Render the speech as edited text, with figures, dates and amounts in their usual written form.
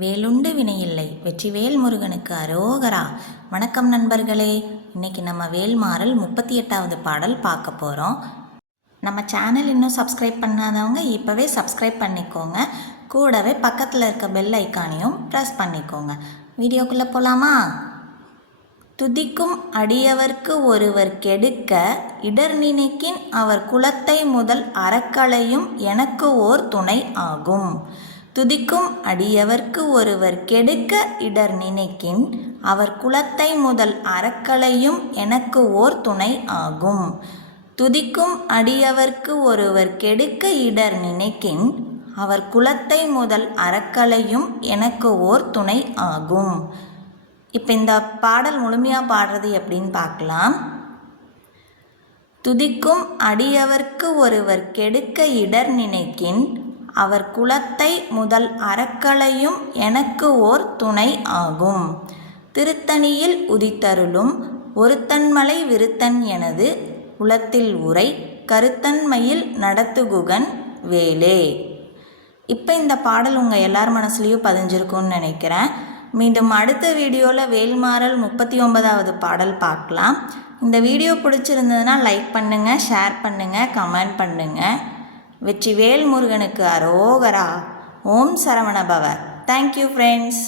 வேலுண்டு வினையில்லை. வெற்றிவேல் முருகனுக்கு அரோகரா. வணக்கம் நண்பர்களே. இன்னைக்கு நம்ம வேல்மாறல் 38வது பாடல் பார்க்க போகிறோம். நம்ம சேனல் இன்னும் சப்ஸ்கிரைப் பண்ணாதவங்க இப்போவே சப்ஸ்கிரைப் பண்ணிக்கோங்க. கூடவே பக்கத்தில் இருக்க பெல் ஐக்கானையும் ப்ரெஸ் பண்ணிக்கோங்க. வீடியோக்குள்ளே போகலாமா? துதிக்கும் அடியவர்க்கு ஒருவர் கெடுக்க இடர் நினைக்கின் அவர் குலத்தை முதல் அறக்களையும் எனக்கு ஓர் துணை ஆகும். துதிக்கும் அடியவர்க்கு ஒருவர் கெடுக்க இடர் நினைக்கின் அவர் குலத்தை முதல் அறக்களையும் எனக்கு ஓர் துணை ஆகும். துதிக்கும் அடியவர்க்கு ஒருவர் கெடுக்க இடர் நினைக்கின் அவர் குலத்தை முதல் அறக்களையும் எனக்கு ஓர் துணை ஆகும். இப்போ இந்த பாடல் முழுமையாக பாடுறது எப்படின்னு பார்க்கலாம். துதிக்கும் அடியவர்க்கு ஒருவர் கெடுக்க இடர் நினைக்கின் அவர் குலத்தை முதல் அறக்களையும் எனக்கு ஓர் துணை ஆகும். திருத்தணியில் உதித்தருளும் ஒருத்தன்மலை விருத்தன் எனது உளத்தில் உரை கருத்தன்மையில் நடத்துகுகன் வேலே. இப்போ இந்த பாடல் உங்கள் எல்லார் மனசுலேயும் பதிஞ்சிருக்கும்னு நினைக்கிறேன். மீண்டும் அடுத்த வீடியோவில் வேல்மாறல் 39வது பாடல் பார்க்கலாம். இந்த வீடியோ பிடிச்சிருந்ததுன்னா லைக் பண்ணுங்கள், ஷேர் பண்ணுங்கள், கமெண்ட் பண்ணுங்கள். வெற்றிவேல் முருகனுக்கு அரோகரா. ஓம் சரவணபவ. Thank you friends.